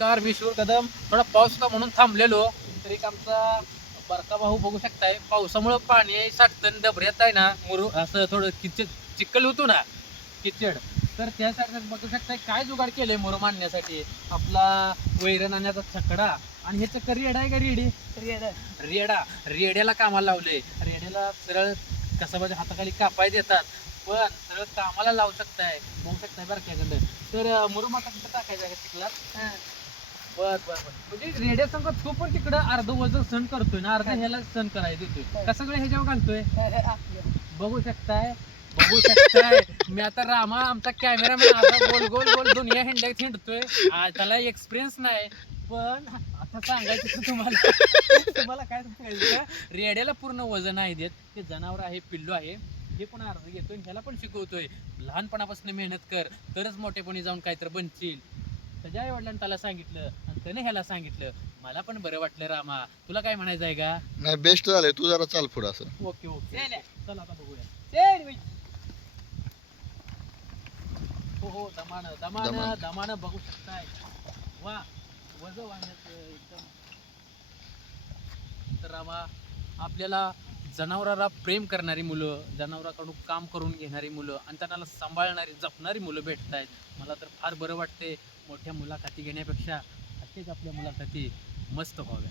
Car विश्वर Kadam. थोडा पाऊस होता म्हणून थांबलेलो. तर एक आमचा बरका भाऊ बघू शकताय. पावसामुळं पाणी साठतं डबऱ्यात आहे ना मुरू असं थोडं किचड चिखल होतो ना किचड. तर त्यासाठी बघू शकताय काय जुगाड केलंय मुरू मांडण्यासाठी. आपला वैरण आणण्याचा छकडा आणि हे चक्कर रेडा आहे का रेडी? रेडा. रेड्याला कामाला लावले रेड्याला सरळ कसाबाच्या हाताखाली कापाय देतात. पण सरळ कामाला लावू शकताय. बघू शकताय बरं काय तर अं, मुरुम आता कुठं टाकायचं आहे? चिखलात? बर बर बर. म्हणजे रेड्या संघ तू पण तिकडं अर्ध वजन सण करतोय ना अर्ध ह्याला सण करायला देतोय. कसं सगळं ह्याच्यावर घालतोय? बघू शकताय बघू शकताय. मी आता रामा आमचा कॅमेरामॅन आता गोल गोल गोल दुनिया हिंड हिंडतोय. त्याला एक्सपिरियन्स नाही. पण आता सांगायचं तुम्हाला तुम्हाला काय सांगायचं रेड्याला पूर्ण वजन आहे देत. ते जनावर आहे पिल्लू आहे. हे पण अर्ध घेतोय ह्याला पण शिकवतोय. लहानपणापासून मेहनत कर तरच मोठेपणी जाऊन काहीतरी बनशील. त्याच्या आई वडिलांनी त्याला सांगितलं त्याने ह्याला सांगितलं. मला पण बरं वाटलं रामा. तुला काय म्हणायचं आहे का? नाही बेस्ट झालंय. तू जरा चाल पुढं असं. Okay okay. चल. आता बघूया. हो हो दमान दमान दमान. दमान बघू शकताय. वा वज एकदम. तर रामा आपल्याला जनावराला प्रेम करणारी मुलं जनावराकडून काम करून घेणारी मुलं आणि त्यांना सांभाळणारी जपणारी मुलं भेटत आहेत मला तर फार बरं वाटते मोठ्या मुलाखती घेण्यापेक्षा असेच आपल्या मुलाखती मस्त व्हाव्या.